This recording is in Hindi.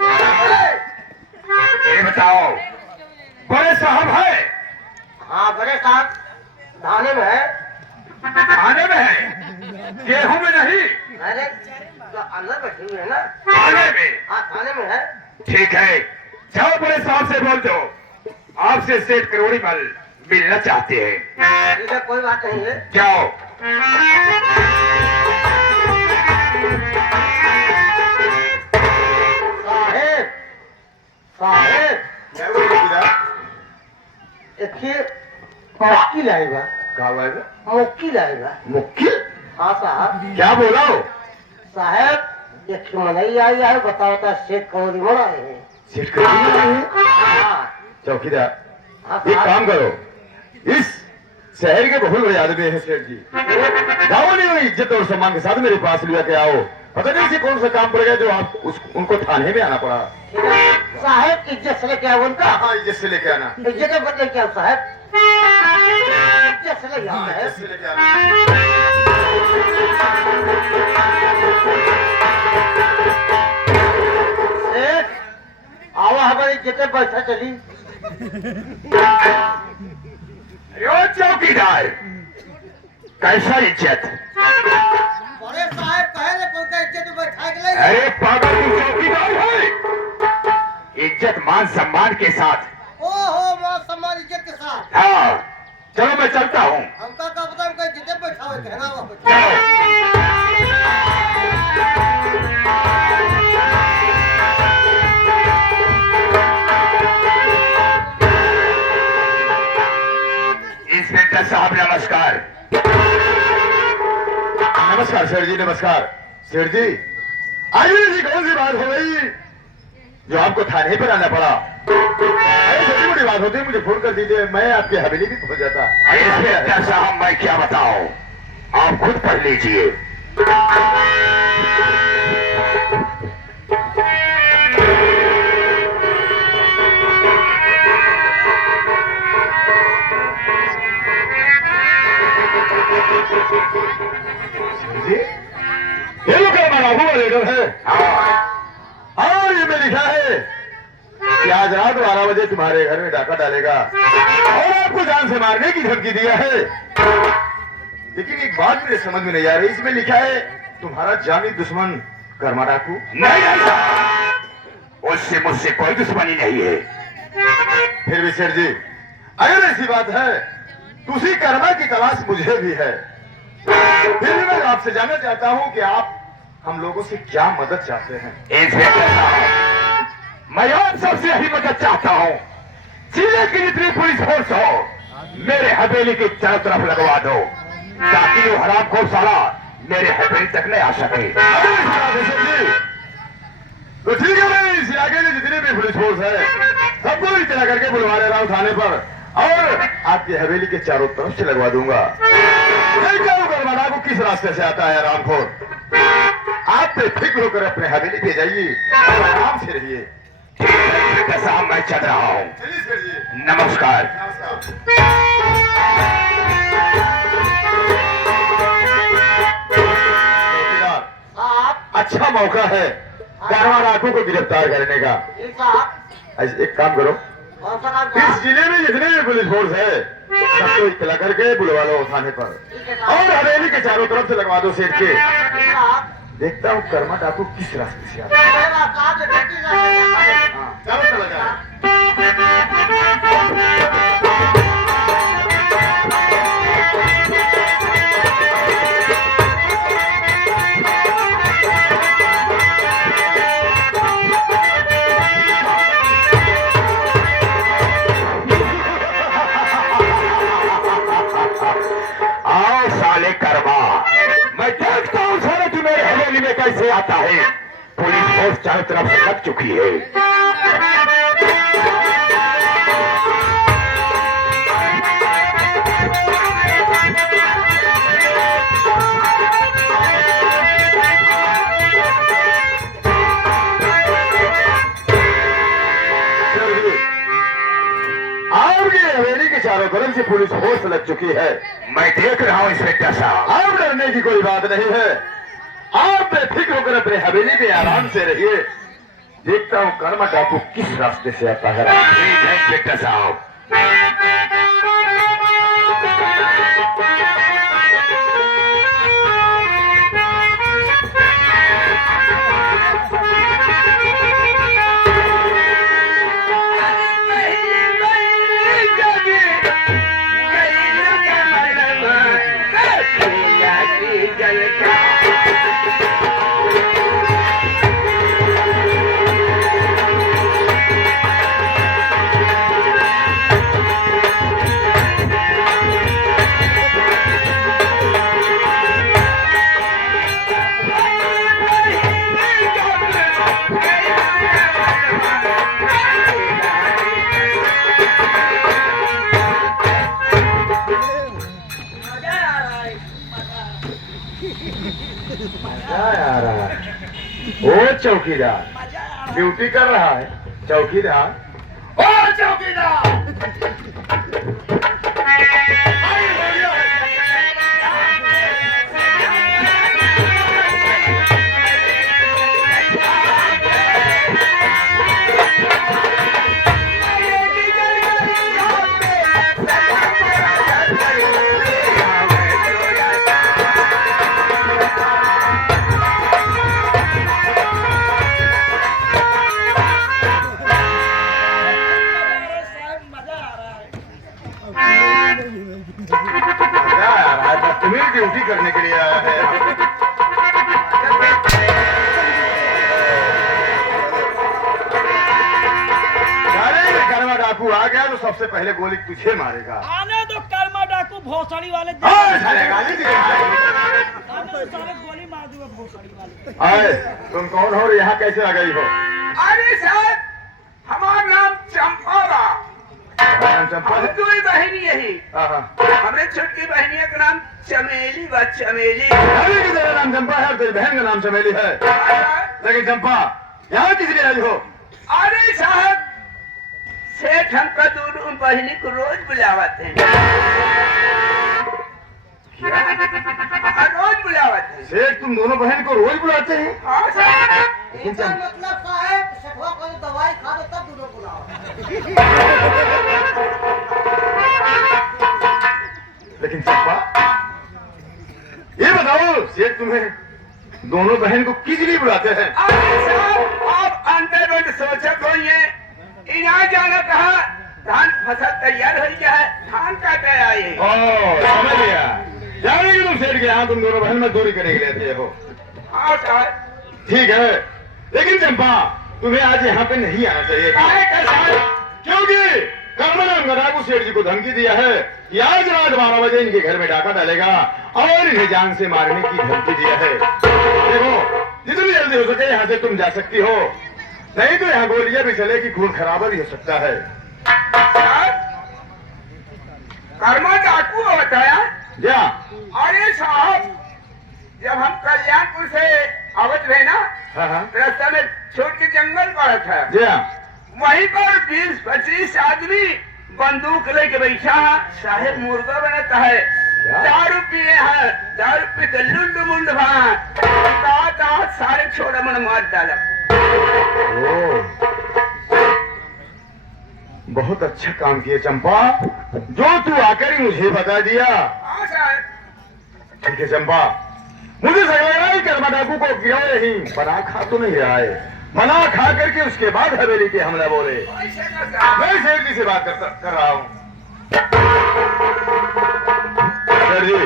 ये बताओ, बड़े साहब है? हाँ बड़े साहब थाने में है। थाने में है, गेहूं में नहीं। अरे तो अंदर बैठी हुई है ना। थाने में? हाँ थाने में है। ठीक है, जाओ बड़े साहब से बोल दो, आपसे सेठ करोड़ी मल मिलना चाहते हैं। ठीक है कोई बात नहीं है। जाओ। साहेब साहेब देखिए मुक्की लाएगा। मुक्की लाएगा। मुक्किल? हाँ साहब। क्या बोला हो? साहब एक मनई आई है, बताओ तो सेठ करोड़ी मर आए हैं। सेठ करोड़ी आए हैं? हाँ चौकीदार, हाँ एक साहब। काम करो, इस शहर के बहुत बड़े आदमी हैं सेठ जी। जाओ नहीं हुई इज्जत और सम्मान के साथ मेरे पास लिया के आओ। पता नहीं इसे कौन सा काम पड़ गया जो आप उनको थाने में आना पड़ा। साहब इज्जत से लेके आओ उनका। हाँ इज्जत से लेके आना। इज्जत से बदले क्या साहब? इज्जत से लेके आओ हाँ, साहब। इज्जत से लेके आना। सेठ आओ हमारी इज्जत बैठा चली। यो चौकीदार, कैसा इज्जत? बड़े साहब कहे कौन का इज्जत में बैठा के ले। अरे पागल, तू चौकीदार है? इज्जत मान सम्मान के साथ। ओहो मां सम्मान इज्जत के साथ। हाँ चलो मैं चलता हूँ। हमका का पता हमका इज्जत में बैठा हुआ कहना हुआ। चलो। इंस्पेक्टर साहब नमस्कार। नमस्कार सेठ जी, नमस्कार। सेठ जी आइए जी, कौन सी बात हो गई जो आपको थाने पर आना पड़ा? अरे छोटी मोटी बात होती है, मुझे फोन कर दीजिए, मैं आपकी हवेली भी पहुंच जाता। इंस्पेक्टर साहब मैं क्या बताऊं, आप खुद पढ़ लीजिए। ये लोग हुआ लीडर है। और ये में लिखा है कि आज रात 12 बजे तुम्हारे घर में डाका डालेगा और आपको जान से मारने की धमकी दिया है। लेकिन एक बात मेरे समझ में नहीं आ रही, इसमें लिखा है तुम्हारा जानी दुश्मन कर्मा डाकू। नहीं, उससे मुझसे कोई दुश्मनी नहीं है। फिर भी सेठ जी अगर ऐसी बात है तो उसी कर्मा की तलाश मुझे भी है। फिर भी मैं आपसे जानना चाहता हूं कि आप हम लोगों से क्या मदद चाहते हैं? इंस्पेक्टर साहब, मैं आप सबसे यही मदद चाहता हूं, जिले की जितनी पुलिस फोर्स हो मेरे हवेली के चारों तरफ लगवा दो, ताकि वो हरामखोर साला मेरे हवेली तक नहीं आ सके। तो ठीक है, मैं इस इलाके की जितनी भी पुलिस फोर्स है सबको इतना करके बुलवा ले रहा हूं थाने पर और आपकी हवेली के चारों तरफ से लगवा दूंगा। को किस रास्ते से आता है रामखोर, आप बेफिक्र होकर अपने हवेली पे जाइए और आराम से रहिए। साहब मैं चल रहा हूँ, नमस्कार। अच्छा मौका है कारवा डाकू को गिरफ्तार करने का। एक काम करो, इस जिले में जितने भी पुलिस फोर्स है सबको इतला करके बुलवा लो थाने पर और हवेली के चारों तरफ से लगवा दो सेठ के। देखता हूँ कर्मा डाकू किस रास्ते से आता है। हाँ, चलो चला जाए। आओ साले कर्मा, मैं देखता हूँ साले तू मेरे हवेली में कैसे आता है। पुलिस फोर्स चारों तरफ से लग चुकी है। आपकी हवेली के चारों तरफ से पुलिस फोर्स लग चुकी है। मैं देख रहा हूँ इंस्पेक्टर साहब, आप डरने की कोई बात नहीं है। आप बेफिक्र होकर अपने हवेली पे आराम से रहिए देखता हूँ कर्मा डाकू किस रास्ते से आता है। ठीक है इंस्पेक्टर साहब। ओ चौकीदार ड्यूटी कर रहा है। चौकीदार, ओ चौकीदार, तुम्हें ड्यूटी करने के लिए आया है। कर्मा डाकू आ गया तो सबसे पहले गोली तुझे मारेगा। आने दो कर्मा डाकू भोसड़ी वाले। सारे गोली मार दूंगा भोसड़ी वाले। आए, तुम कौन हो और यहाँ कैसे आ गई हो? अरे साहब, हमारा नाम चंपा बा। चंपा हम है? दो ही बहनी यही। हमारे छोटी बहनिया का नाम चमेली बा। चमेली अरे कि तेरा नाम चंपा है और तेरी बहन का नाम चमेली है। लेकिन चंपा यहाँ किस लिए आई हो? अरे साहब, सेठ हमका दोनों बहनी को रोज बुलावते हैं। रोज बुलावते हैं। सेठ तुम दोनों बहन को रोज बुलाते हैं? हाँ साहब। इसका मतलब साहब सेठवा को दवाई खा दो तब दूध बुलाओ। लेकिन चंपा ये बताओ, सेठ तुम्हें दोनों बहन को किस लिए बुलाते हैं? अरे साहब, आप अंदर में सोचत होइए, यहाँ जाना कहा, धान फसल तैयार हो गया है, धान काटे आए। ओह, समझ गया। जाने कि तुम सेठ के यहाँ तुम दोनों बहन में चोरी करने के लिए थे हो। हाँ साहब। ठीक है, लेकिन चंपा तुम्हें आज यहाँ पे नहीं आना चाहिए था। काहे का साहब? क्योंकि कर्मनाम डाकू सेठ जी को धमकी दिया है कि आज रात 12 बजे इनके घर में डाका डालेगा और इन्हें जान से मारने की धमकी दिया है। देखो, जितनी जल्दी हो सके यहाँ से तुम जा सकती हो, नहीं तो यहाँ गोलियां भी चलेगी, खून खराबा भी हो सकता है। कर्मा डाकू बताया? क्या? अरे साहब, जब हम कल्याणपुर से आवत रहे ना, हाँ, रास्ता में छोट के जंगल पड़ा था, जी हाँ। वहीं पर 20-25 आदमी बंदूक लेके बैठा है। साहेब मुर्गा बनाता है, दारू पिए हैं, दारू पी के लुंड मुंड भाई सारे छोड़ा मन मार डाला। ओह, बहुत अच्छा काम किया चंपा, जो तू आकर ही मुझे बता दिया। हाँ साहब। ठीक है चंपा, मुझे लग रहा है कर्मा डाकू को गिरा नहीं, बना खा तो नहीं रहा है। बना खा करके उसके बाद हवेली पे हमला बोले। ऐसे का साहब। मैं सेठ जी से बात कर रहा हूँ। सेठ जी,